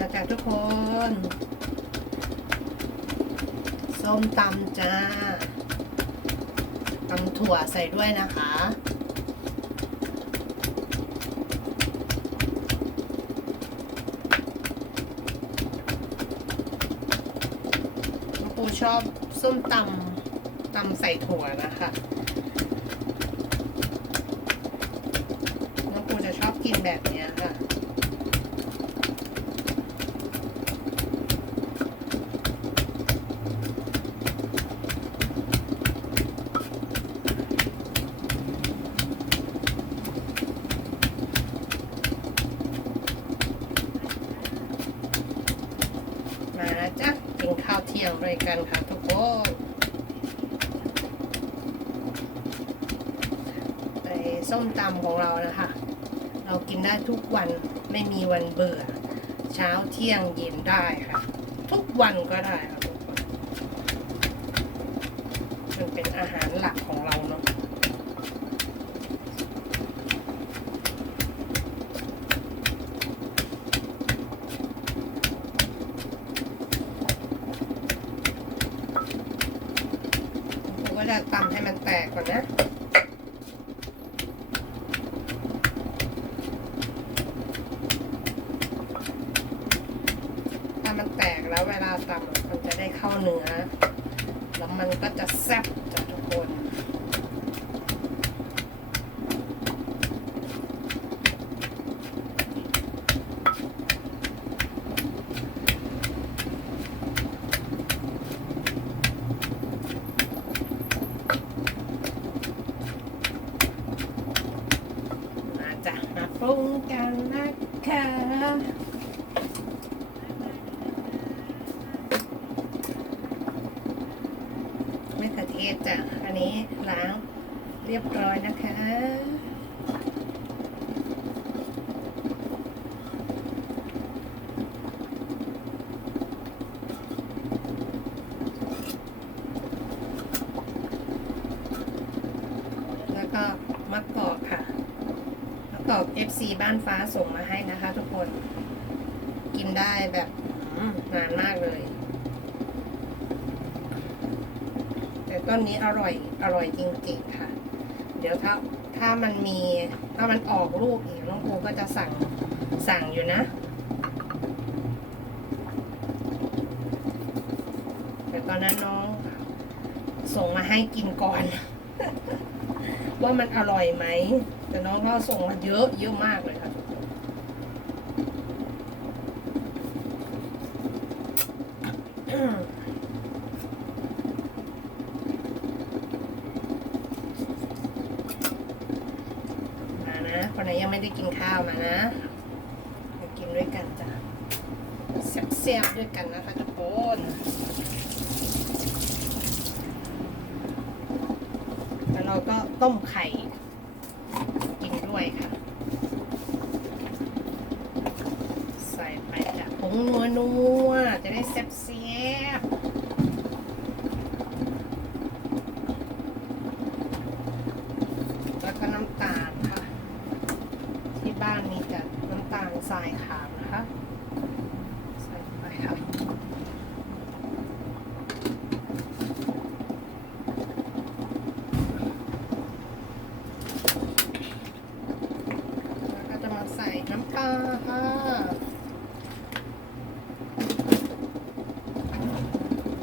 มาจากทุกคนส้มตำจ้าตำถั่วใส่ด้วยนะคะน้องปูชอบส้มตำตำใส่ถั่วนะคะน้องปูจะชอบกินแบบนี้ค่ะ มาแล้วจ้ะกินข้าวเที่ยงด้วยกันค่ะทุกคนในส้มตำของเรานะคะ เรากินได้ทุกวันไม่มีวันเบื่อ เช้าเที่ยงเย็นได้ค่ะ ทุกวันก็ได้ค่ะทุกคนมันเป็นอาหารหลักของเราเนาะ ผมก็ จะตำให้มันแตกก่อนนะ ถ้ามันแตกแล้วเวลาตำมันจะได้เข้าเนื้อ แล้วมันก็จะแซ่บจ้ะทุกคน มาจ้ะมาป รุงกันนะคะไม่กระเทศจ้ะ อันนี้ล้างเรียบร้อยนะคะ แล้วก็มะกอกค่ะ มะกอก FC บ้านฟ้าส่งมาให้นะคะ ทุกคน กินได้แบบนานมากเลย แต่ต้นนี้อร่อยอร่อยจริงๆค่ะ เดี๋ยวถ้าถ้ามันมีถ้ามันออกลูกอีกน้องปูก็จะสั่งสั่งอยู่นะแต่ตอนนั้นน้องส่งมาให้กินก่อน ว่ามันอร่อยไหม แต่น้องเขาส่งมาเยอะเยอะมากเลยค่ะมมานะคนไหนยังไม่ได้กินข้าวมานะมากินด้วยกันจ้ะแซ่บๆด้วยกันนะคะทุกคน แล้วเราก็ต้มไข่กินด้วยค่ะ ใส่ไปจากผงนัวนัวจะได้แซ่บเสียบแล้วก็น้ำตาลค่ะ ที่บ้านมีแต่น้ำตาลทรายขาวนะคะ ใส่ไปค่ะ แล้วก็จะมาใส่น้ำปลาค่ะ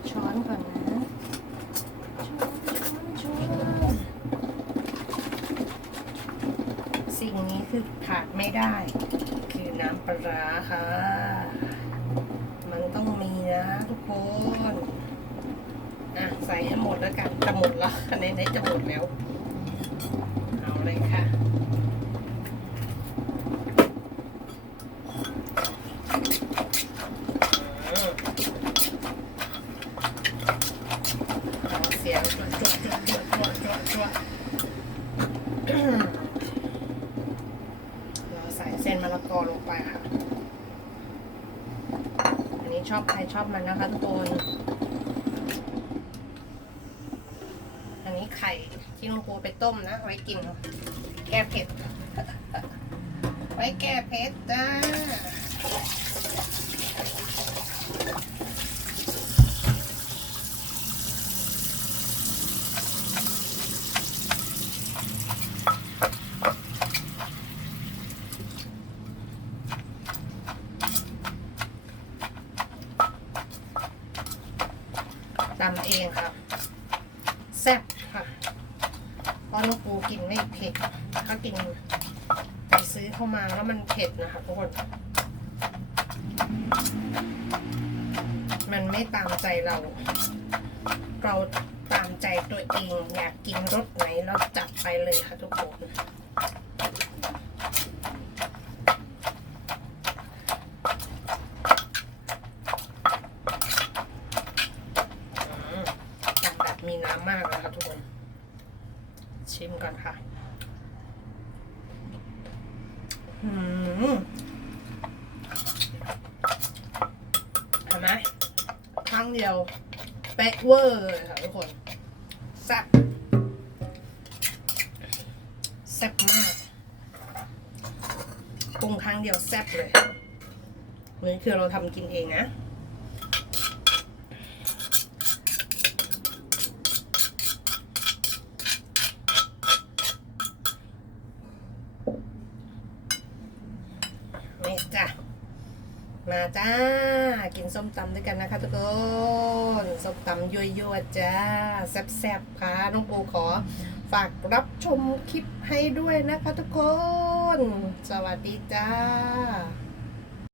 ช้อนก่อนนะ ช้อนช้อนช้อนสิ่งนี้ คือขาดไม่ได้ คือน้ำปลาค่ะ มันต้องมีนะทุกคนอะใส่ให้หมดแล้วกันจะหมดแล้วในไหนๆจะหมดแล้ว เอาเลยค่ะขอเสียงจวดจวดจวดจวดจวดจวดจวดเราใส่เส้นมะละกอลงไปค่ะ อันนี้ชอบใครชอบมันนะคะทุกคนอันนี้ไข่ที่ลุงปูไปต้มนะไว้กิน แก้เผ็ด ไว้แก้เผ็ดจ้า ตำเองครับแซ่บค่ะเพราะน้องปูกินไม่เผ็ดถ้ากินไปซื้อเข้ามาแล้วมันเผ็ดนะคะทุกคนมันไม่ตามใจเรา เราตามใจตัวเอง อยากกินรสไหนเราจัดไปเลยค่ะทุกคน อืมตักแบบมีน้ำมากเลยค่ะทุกคน ชิมก่อนค่ะ อืม เห็นไหมครั้งเดียว เป๊ะเวอร์เลยค่ะทุกคนแซ่บแซ่บมากปรุงครั้งเดียวแซ่บเลยนี่คือเราทำกินเองนะ นี่จ้ะ มาจ้า กินส้มตำด้วยกันนะคะทุกคนส้มตำยั่วๆจ้าแซ่บๆค่ะน้องปูขอ ฝากรับชมคลิปให้ด้วยนะคะทุกคน สวัสดีจ้า